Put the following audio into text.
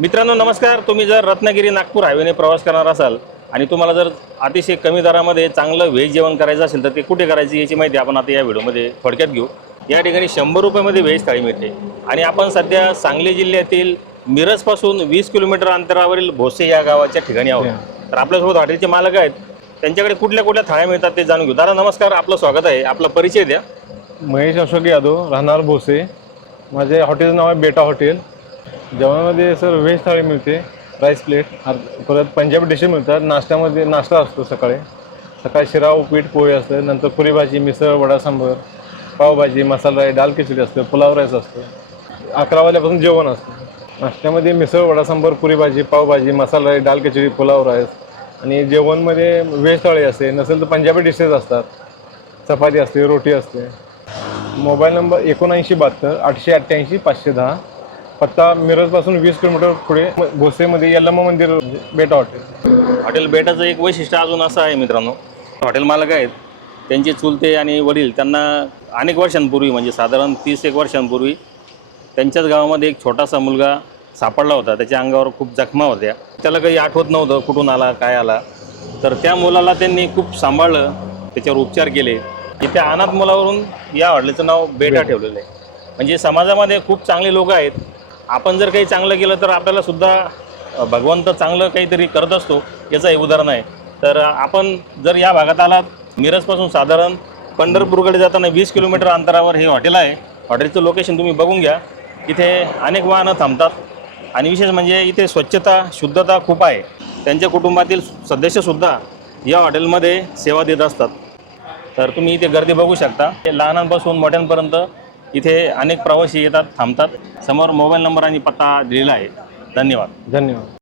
मित्रांनो नमस्कार। तुम्ही जर रत्नागिरी नागपूर हायवेने प्रवास करणार असाल आणि तुम्हाला जर अतिशय कमी दरामध्ये चांगलं व्हेज जेवण करायचं असेल तर ते कुठे करायची याची माहिती आपण आता या व्हिडिओमध्ये थोडक्यात घेऊ। या ठिकाणी 100 रुपयामध्ये व्हेज थाळी मिळते आणि आपण सध्या सांगली जिल्ह्यातील मिरजपासून 20 किलोमीटर अंतरावरील भोसे या गावाच्या ठिकाणी आहोत। तर आपल्यासोबत हॉटेलचे मालक आहेत, त्यांच्याकडे कुठल्या कुठल्या थाळ्या मिळतात ते जाणून घेऊ। दादा नमस्कार, आपलं स्वागत आहे। आपला परिचय द्या। महेश अशोक यादव, राहणार भोसे। माझे हॉटेलचं नाव आहे बेटा हॉटेल। जेवणामध्ये सर व्हेज थाळी मिळते, राईस प्लेट, परत पंजाबी डिशेस मिळतात। नाश्त्यामध्ये नाश्ता असतो, सकाळी शिरा उपीट पोहे असते, नंतर पुरी भाजी, मिसळ, वडा सांबर, पावभाजी, मसाला राईस, दाल खिचडी असते, पुलाव राईस असतो। 11 वाजल्यापासून जेवण असतं। नाश्त्यामध्ये मिसळ, वडा सांबर, पुरी भाजी, पावभाजी, मसाला राईस, दाल खिचडी, पुलाव राईस। आणि जेवणमध्ये व्हेज थाळी असते, नसेल तर पंजाबी डिशेस असतात, चपाती असते, रोटी असते। Mobile number 7972 888 510। पत्ता मिरजपासून 20 किलोमीटर पुढे भोसेमध्ये यल्लम्मा मंदिर, बेटा हॉटेल। हॉटेल बेटाचं एक वैशिष्ट्य अजून असं आहे मित्रांनो, हॉटेल मालक आहेत त्यांचे चुलते आणि वडील त्यांना अनेक वर्षांपूर्वी म्हणजे साधारण 30-1 वर्षांपूर्वी त्यांच्याच गावामध्ये एक छोटासा मुलगा सापडला होता। त्याच्या अंगावर खूप जखमा होत्या, त्याला काही आठवत नव्हतं कुठून आला काय आला। तर त्या मुलाला त्यांनी खूप सांभाळलं, त्याच्यावर उपचार केले। इथे अनाथ मुलावरून या हॉटेलचं नाव बेटा ठेवलेलं आहे। म्हणजे समाजामध्ये खूप चांगले लोक आहेत। आपण जर काही चांगलं केलं तर आपल्याला सुद्धा भगवंत चांगलं काहीतरी करत असतो, याचं हे उदाहरण आहे। तर आपण जर या भागात आलात, मिरजपासून साधारण पंढरपूरकडे जाताना 20 किलोमीटर अंतरावर हे हॉटेल आहे। हॉटेलचं लोकेशन तुम्ही बघून घ्या। इथे अनेक वाहनं थांबतात आणि विशेष म्हणजे इथे स्वच्छता शुद्धता खूप आहे। त्यांच्या कुटुंबातील सदस्यसुद्धा या हॉटेलमध्ये सेवा देत असतात। तर तुम्ही इथे गर्दी बघू शकता। लहानांपासून मोठ्यांपर्यंत इथे अनेक प्रवासी येतात, थांबतात। समोर मोबाईल नंबर आणि पत्ता दिलेला आहे। धन्यवाद।